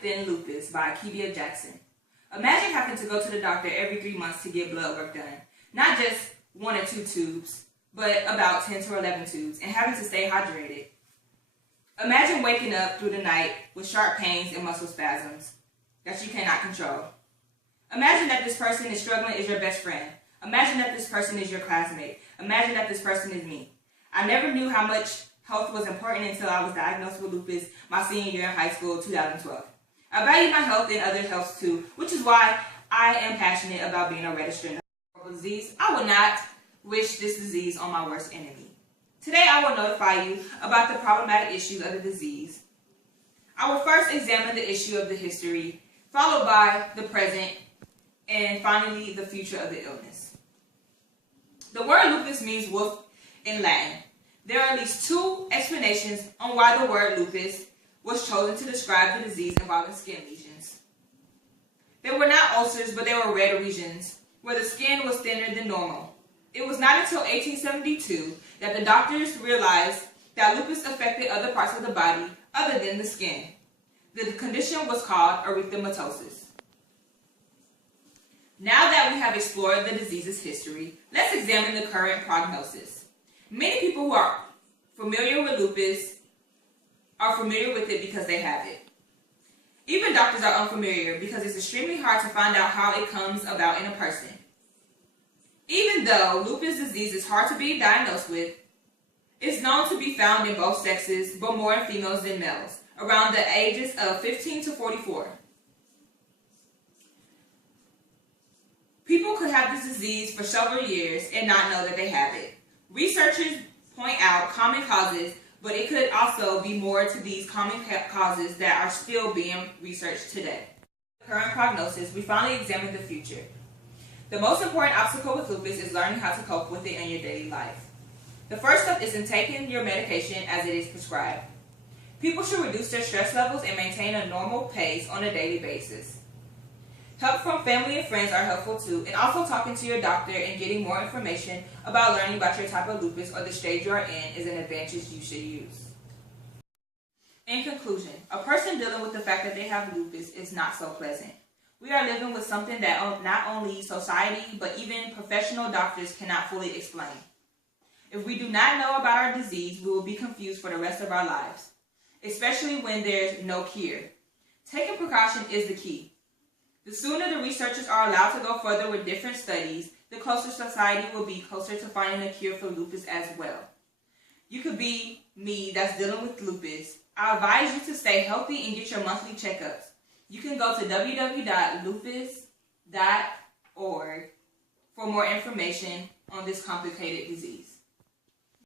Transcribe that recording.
Thin Lupus by Akebia Jackson. Imagine having to go to the doctor every 3 months to get blood work done. Not just 1 or 2 tubes, but about 10 to 11 tubes, and having to stay hydrated. Imagine waking up through the night with sharp pains and muscle spasms that you cannot control. Imagine that this person is struggling is your best friend. Imagine that this person is your classmate. Imagine that this person is me. I never knew how much health was important until I was diagnosed with lupus my senior year in high school, 2012. I value my health and others' health too, which is why I am passionate about being a registered disease. I will not wish this disease on my worst enemy. Today I will notify you about the problematic issues of the disease. I will first examine the issue of the history, followed by the present, and finally the future of the illness. The word lupus means wolf in Latin. There are at least 2 explanations on why the word lupus was chosen to describe the disease involving skin lesions. They were not ulcers, but they were red regions where the skin was thinner than normal. It was not until 1872 that the doctors realized that lupus affected other parts of the body other than the skin. The condition was called erythematosus. Now that we have explored the disease's history, let's examine the current prognosis. Many people who are familiar with lupus are familiar with it because they have it. Even doctors are unfamiliar because it's extremely hard to find out how it comes about in a person. Even though lupus disease is hard to be diagnosed with, it's known to be found in both sexes, but more in females than males, around the ages of 15 to 44. People could have this disease for several years and not know that they have it. Researchers point out common causes, but it could also be more to these common causes that are still being researched today. Current prognosis, we finally examined the future. The most important obstacle with lupus is learning how to cope with it in your daily life. The first step is in taking your medication as it is prescribed. People should reduce their stress levels and maintain a normal pace on a daily basis. Help from family and friends are helpful too, and also talking to your doctor and getting more information about learning about your type of lupus or the stage you are in is an advantage you should use. In conclusion, a person dealing with the fact that they have lupus is not so pleasant. We are living with something that not only society, but even professional doctors cannot fully explain. If we do not know about our disease, we will be confused for the rest of our lives, especially when there's no cure. Taking precaution is the key. The sooner the researchers are allowed to go further with different studies, the closer society will be closer to finding a cure for lupus as well. You could be me that's dealing with lupus. I advise you to stay healthy and get your monthly checkups. You can go to www.lupus.org for more information on this complicated disease.